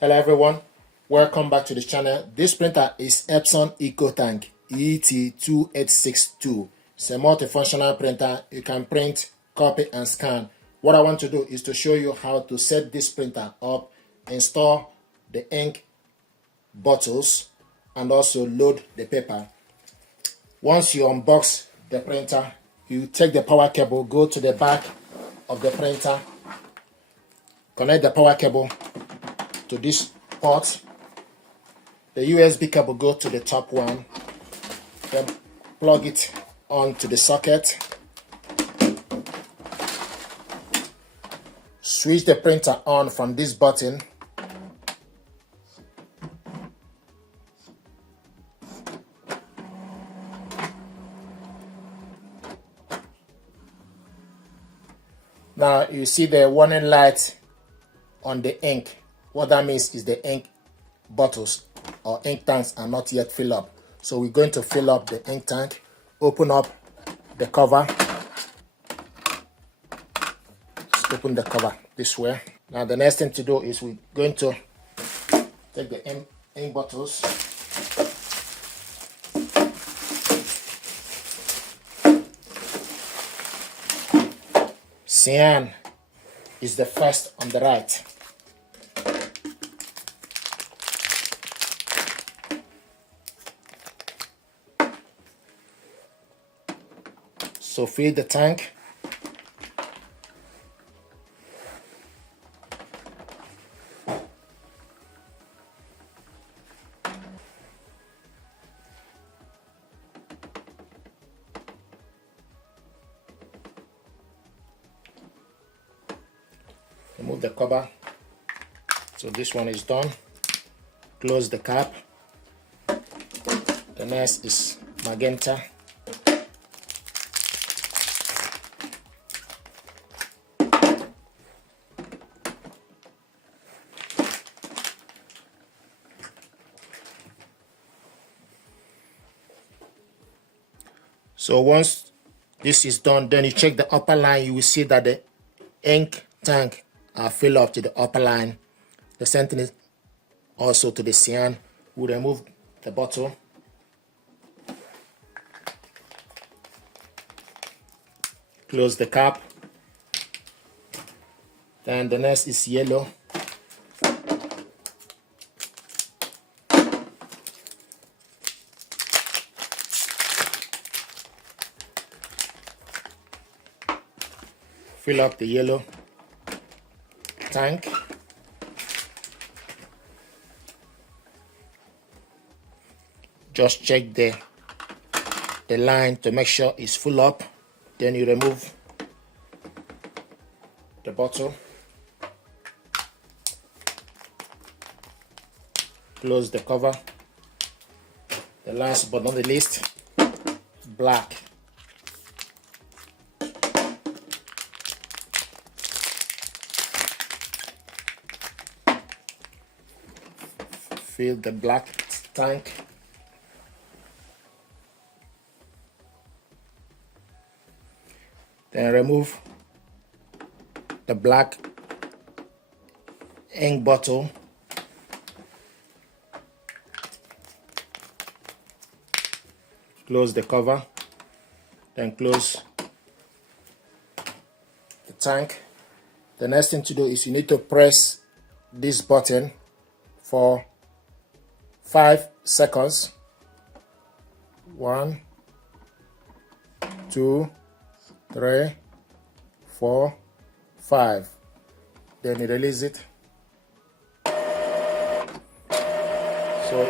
Hello everyone, welcome back to the channel. This printer is Epson EcoTank ET-2862. It's a multifunctional printer. You can print, copy and scan. What I want to do is to show you how to set this printer up, install the ink bottles and also load the paper. Once you unbox the printer, you take the power cable, go to the back of the printer, connect the power cable to this port. The USB cable go to the top one, then plug it onto the socket. Switch the printer on from this button. Now you see the warning light on the ink. What that means is the ink bottles or ink tanks are not yet filled up. So we're going to fill up the ink tank, open up the cover. Just open the cover this way. Now the next thing to do is we're going to take the ink bottles. Cyan is the first on the right. So fill the tank. Remove the cover. So this one is done. Close the cap. The next is magenta. So once this is done, then you check the upper line. You will see that the ink tank are filled up to the upper line. The same thing is also to the cyan. We'll remove the bottle. Close the cap. Then the next is yellow. Fill up the yellow tank. Just check the line to make sure it's full up. Then you remove the bottle. Close the cover. The last but not the least, black. Fill the black tank. Then remove the black ink bottle. Close the cover. Then close the tank. The next thing to do is you need to press this button for 5 seconds. 1, 2, 3, 4, 5. Then you release it. So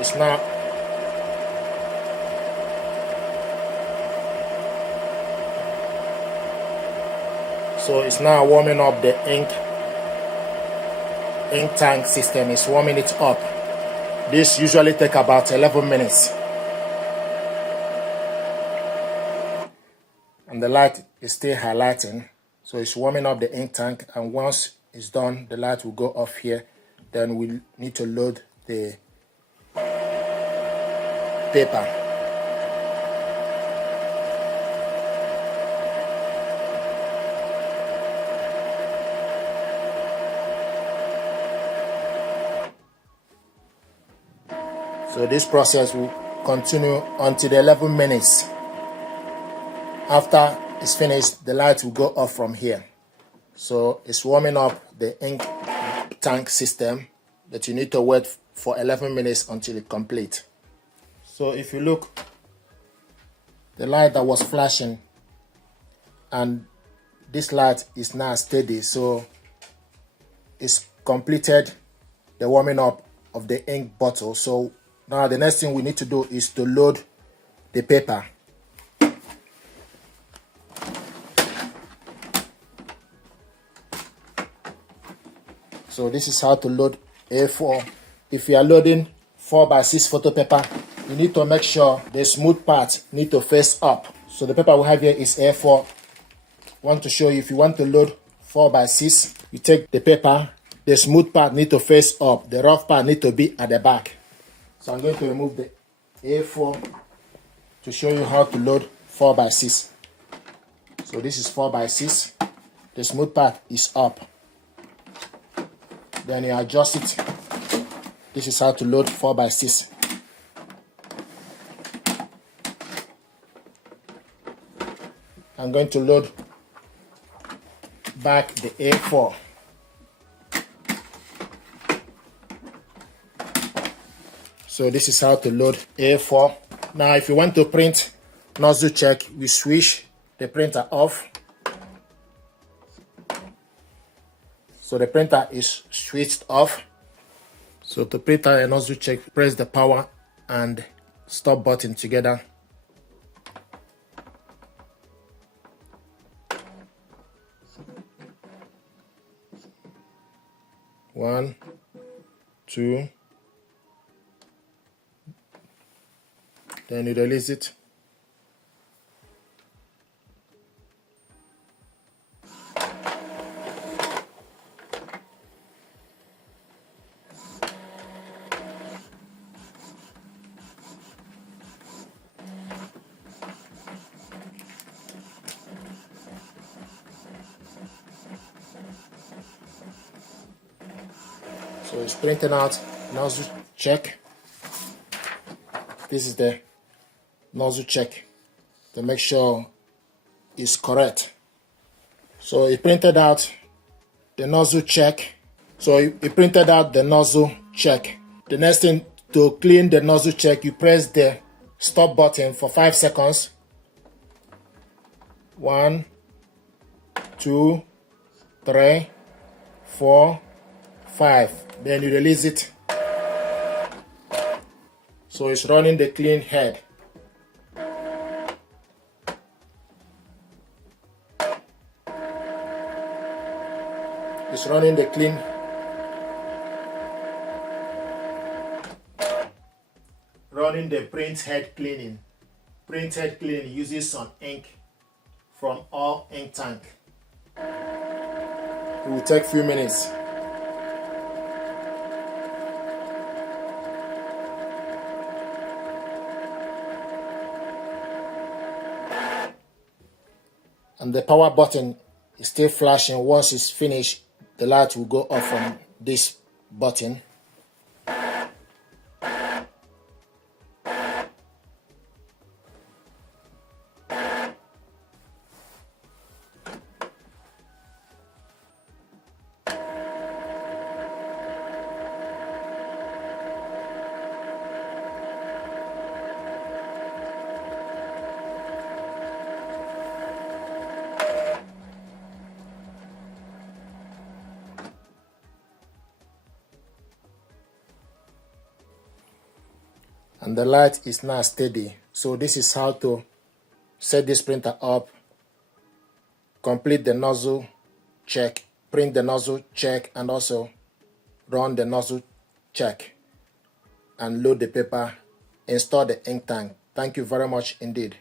it's now warming up the ink tank system. Is warming it up. This usually takes about 11 minutes. And the light is still highlighting. So it's warming up the ink tank, and once it's done, the light will go off here. Then we need to load the paper. So this process will continue until the 11 minutes. After it's finished, the light will go off from here. So it's warming up the ink tank system, that you need to wait for 11 minutes until it completes. So if you look, the light that was flashing and this light is now steady, so it's completed the warming up of the ink bottle. So now the next thing we need to do is to load the paper. So this is how to load A4. If you are loading 4x6 photo paper, you need to make sure the smooth part need to face up. So the paper we have here is A4. I want to show you, if you want to load 4x6, you take the paper, the smooth part need to face up, the rough part need to be at the back. So I'm going to remove the A4 to show you how to load 4x6. So this is 4x6, the smooth part is up. Then you adjust it. This is how to load 4x6. I'm going to load back the A4. So this is how to load A4. Now if you want to print nozzle check, we switch the printer off. So the printer is switched off. So to print a nozzle check, press the power and stop button together. One, two, then you release it. So it's printing out nozzle check. This is the nozzle check to make sure it's correct. So it printed out the nozzle check. So it printed out the nozzle check. The next thing, to clean the nozzle check, you press the stop button for 5 seconds. 1, 2, 3, 4, 5. Then you release it. So it's running the clean head. It's running the clean. Running the print head cleaning. Print head cleaning uses some ink from our ink tank. It will take a few minutes. And the power button is still flashing. Once it's finished, the light will go off from this button. And the light is now steady. So this is how to set this printer up, complete the nozzle check, print the nozzle check, and also run the nozzle check and load the paper, install the ink tank. Thank you very much indeed.